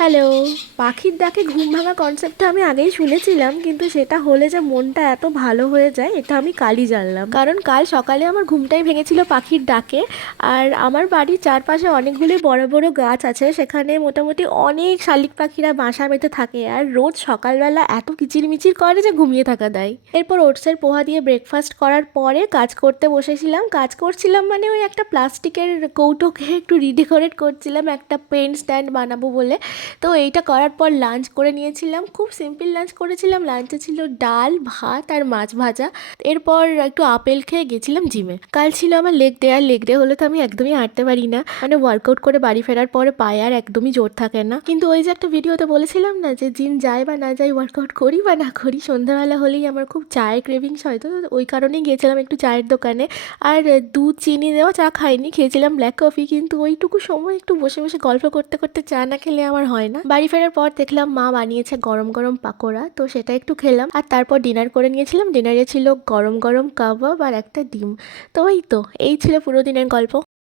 Hello. পাখির ডাকে ঘুম ভাঙা কনসেপ্টটা আমি আগেই শুনেছিলাম, কিন্তু সেটা হলে যে মনটা এত ভালো হয়ে যায় এটা আমি কালই জানলাম। কারণ কাল সকালে আমার ঘুমটাই ভেঙেছিল পাখির ডাকে। আর আমার বাড়ির চারপাশে অনেকগুলি বড় বড় গাছ আছে, সেখানে মোটামুটি অনেক শালিক পাখিরা বাসা বেঁধে থাকে আর রোজ সকালবেলা এত কিচিরমিচির করে যে ঘুমিয়ে থাকা দেয়। এরপর ওটসের পোহা দিয়ে ব্রেকফাস্ট করার পরে কাজ করতে বসেছিলাম। কাজ করছিলাম মানে ওই একটা প্লাস্টিকের কৌটোকে একটু রিডেকোরেট করছিলাম একটা পেন স্ট্যান্ড বানাবো বলে। তো এইটা করার পর লাঞ্চ করে নিয়েছিলাম, খুব সিম্পল লাঞ্চ করেছিলাম। লাঞ্চে ছিল ডাল ভাত আর মাছ ভাজা। এরপর একটু আপেল খেয়ে গেছিলাম জিমে। কাল ছিল আমার লেগ ডে, আর লেগ ডে হলে তো আমি একদমই হাঁটতে পারি না, মানে ওয়ার্কআউট করে বাড়ি ফেরার পরে পায়ে আর একদমই জোর থাকে না। কিন্তু ওই যে একটা ভিডিওতে বলেছিলাম না যে জিম যাই বা না যাই, ওয়ার্কআউট করি বা না করি, সন্ধ্যাবেলা হলেই আমার খুব চায়ের ক্রেভিংস হয়। তো ওই কারণেই গিয়েছিলাম একটু চায়ের দোকানে। আর দুধ চিনি দেওয়া চা খাইনি, খেয়েছিলাম ব্ল্যাক কফি। কিন্তু ওইটুকু সময় একটু বসে বসে গল্প করতে করতে চা না খেলে আমার হয় না। বাড়ি ফেরার পর দেখলাম মা বানিয়েছে গরম গরম পাকোড়া, তো সেটা একটু খেলাম। আর তারপর ডিনার করে নিয়েছিলাম। ডিনারে ছিল গরম গরম কাবাব আর একটা ডিম। তো এই ছিল পুরো দিনের গল্প।